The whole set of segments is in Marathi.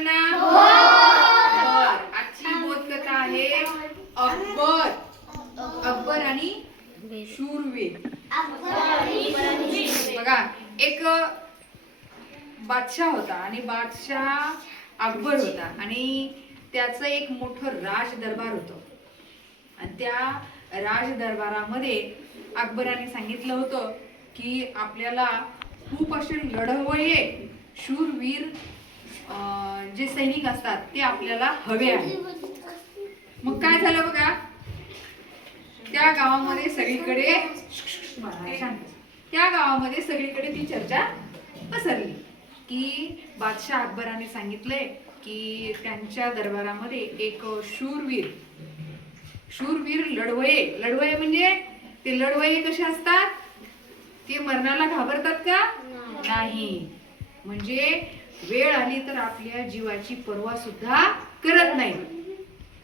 सर्वांना? आजची बोधकथा आहे अकबर आणि शूरवीर. बघा, एक बादशाह होता आणि बादशाह अकबर होता आणि त्याचं एक मोठं राज दरबार होतं. आणि त्या राज दरबारामध्ये अकबराने सांगितलं होतं की आपल्याला खूप असे लढवय्ये शूरवीर जे सैनिक असतात ते आपल्याला हवे आहेत. मग काय झालं बघा, त्या गावामध्ये सगळीकडे ती चर्चा पसरली की बादशाह अकबराने सांगितलंय की त्यांच्या दरबारामध्ये एक शूरवीर लढवय्ये म्हणजे ते लढवय्ये कसे असतात, ते मरणाला घाबरतात का? नाही. म्हणजे वेळ आली तर आपल्या जीवाची पर्वा सुद्धा करत नाही.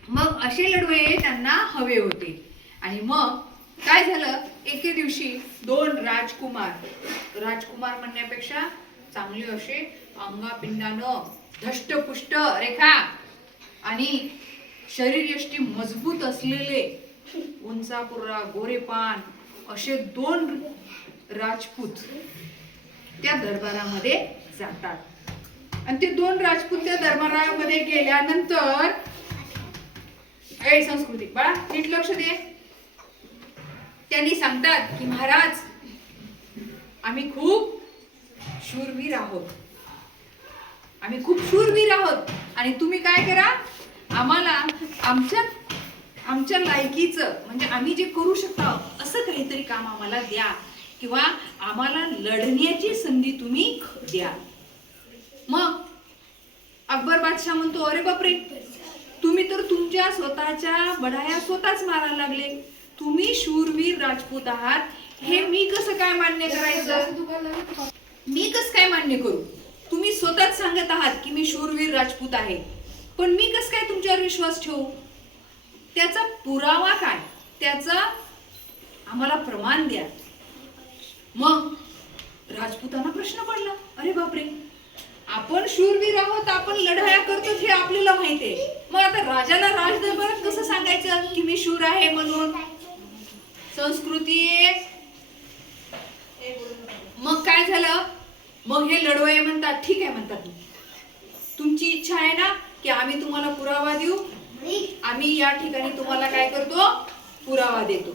मग असे लढवय्ये त्यांना हवे होते. आणि मग काय झालं, एके दिवशी दोन राजकुमार म्हणण्यापेक्षा चांगले असे अंगापिंडानं धष्टपुष्ट रेखा आणि शरीरयष्टी मजबूत असलेले उंचापुर्रा गोरेपान असे दोन राजपूत त्या दरबारामध्ये जातात. आणि ते दोन राजपूत त्या दरबारामध्ये गेल्यानंतर संस्कृती बाळा नीट लक्ष दे. त्यांनी सांगतात की महाराज, आम्ही खूप शूरवीर आहोत आणि तुम्ही काय करा, आम्हाला आमच्या लायकीचं म्हणजे आम्ही जे करू शकतो असं काहीतरी काम आम्हाला द्या किंवा आम्हाला लढण्याची संधी तुम्ही द्या. मग अकबर बादशाह म्हणतो, अरे बापरे, तुम्ही तर तुमच्या स्वतःच्या बढाया स्वतःच मारायला लागले. तुम्ही शूरवीर राजपूत आहात हे मी कसं काय मान्य करायचं? मी कसं काय मान्य करू? तुम्ही स्वतःच सांगत आहात की मी शूरवीर राजपूत आहे, पण मी कसं काय तुमच्यावर विश्वास ठेवू? त्याचा पुरावा काय, त्याचा आम्हाला प्रमाण द्या. मग राजपुतांना प्रश्न पडला, अरे बापरे, आपण शूरवीर आहोत, आपण लढाया करतो हे आपल्याला माहितीये, मग आता राजाला राजदरबारात कसं सांगायचं की मी शूर आहे म्हणून? संस्कृती. मग काय झालं, मग हे लढवय्ये म्हणतात, ठीक आहे म्हणतात, तुमची इच्छा आहे ना की आम्ही तुम्हाला पुरावा देऊ, आम्ही या ठिकाणी तुम्हाला काय करतो, पुरावा देतो.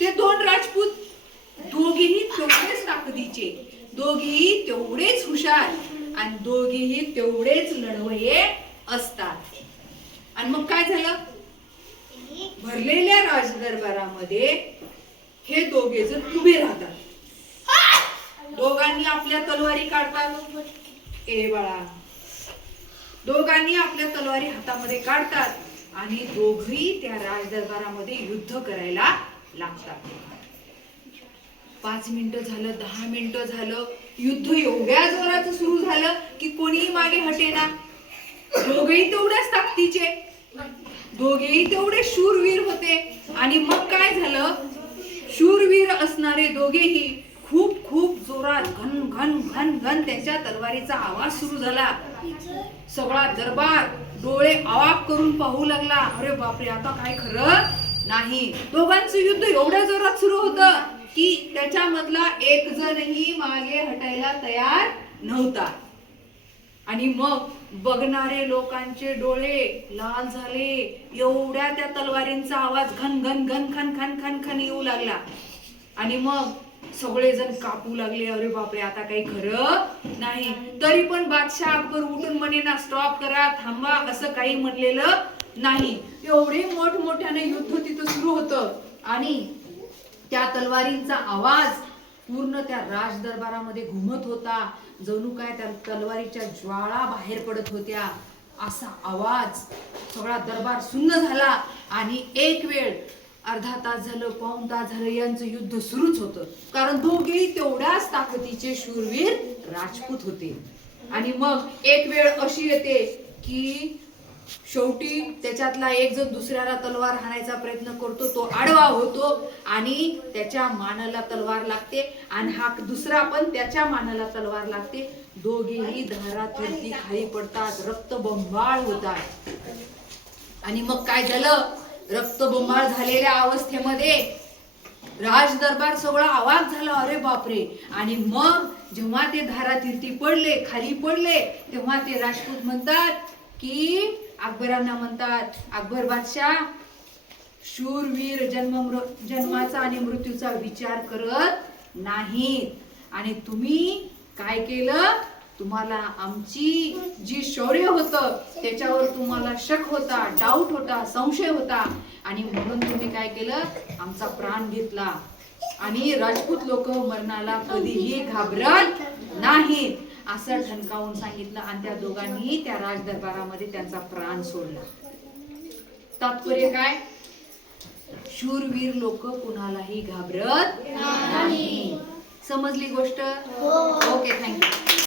ते दोन राजपूत दोघेही तेवढेच ताकदीचे, दोघेही तेवढेच हुशार आणि दोघेही तेवढेच लढवय्ये असतात. आणि मग काय झालं, भरलेल्या राजदरबारामध्ये हे दोघे जण उभे राहतात. दोघांनी आपल्या तलवारी काढतात. दोघांनी आपल्या तलवारी हातामध्ये काढतात आणि दोघही त्या राजदरबारामध्ये युद्ध करायला लागतात. 5 मिनिटं झालं, 10 मिनिटं झालं, युद्ध एवढ्या जोराचं सुरू झालं की कोणीही मागे हटेना. दोघेही तेवढ्याच ताकदीचे, दोघेही तेवढे शूरवीर होते. आणि मग काय झालं, शूरवीर असणारे दोघेही खूप खूप जोरात घन घन घन घन त्यांच्या तलवारीचा आवाज सुरू झाला. सगळा दरबार डोळे अवाक करून पाहू लागला. अरे बापरे, आता काय खरं नाही. दोघांचं युद्ध एवढ्या जोरात सुरू होतं की त्याच्यामधला एक जणही मागे हटायला तयार नव्हता. आणि मग बघणारे लोकांचे डोळे लाल झाले. एवढ्या त्या तलवारींचा आवाज घन घन घन खन खन खन खन येऊ लागला. आणि मग सगळेजण कापू लागले. अरे बापरे, आता काही खरं नाही. तरी पण बादशाह अकबर उठून म्हणे ना, स्टॉप करा, थांबा, असं काही म्हणलेलं नाही. एवढे मोठमोठ्याने युद्ध तिथं सुरू होतं आणि त्या तलवारींचा आवाज पूर्ण त्या राजदरबारामध्ये घुमत होता. जणू काय त्या तलवारीच्या ज्वाळा बाहेर पडत होत्या असा आवाज. सगळा दरबार सुन्न झाला आणि एक वेळ अर्धा तास झालं, पाऊण तास झालं, यांचं युद्ध सुरूच होतं. कारण दोघेही तेवढ्याच ताकदीचे शूरवीर राजपूत होते. आणि मग एक वेळ अशी येते की शेवटी त्याच्यातला एक जण दुसऱ्याला तलवार हाणायचा प्रयत्न करतो, तो आडवा होतो आणि त्याच्या मानाला तलवार लागते आणि हा दुसरा पण त्याच्या मानाला तलवार लागते. दोघेही धारातीर्थी खाली पडतात, रक्तबंबाळ होतात. आणि मग काय झालं, रक्तबंबाळ झालेल्या अवस्थेमध्ये राज दरबार सगळा आवाज झाला, अरे बापरे. आणि मग जेव्हा ते धारातीर्थी पडले, खाली पडले, तेव्हा ते राजपूत म्हणतात की अकबरांना म्हणतात, अकबर बादशाह शूरवीर जन्माचा आणि मृत्यूचा विचार करत नाहीत आणि तुम्ही काय केलं, तुम्हाला आमची जी शौर्य होतं त्याच्यावर तुम्हाला शक होता, डाऊट होता, संशय होता आणि म्हणून तुम्ही काय केलं, आमचा प्राण घेतला. आणि राजपूत लोक मरणाला कधीही घाबरत नाहीत असं ठणकावून सांगितलं आणि त्या दोघांनी त्या राजदरबारामध्ये त्यांचा प्राण सोडला. तात्पर्य काय, शूरवीर लोक कुणालाही घाबरत नाही. समजली गोष्ट? Okay, thank you.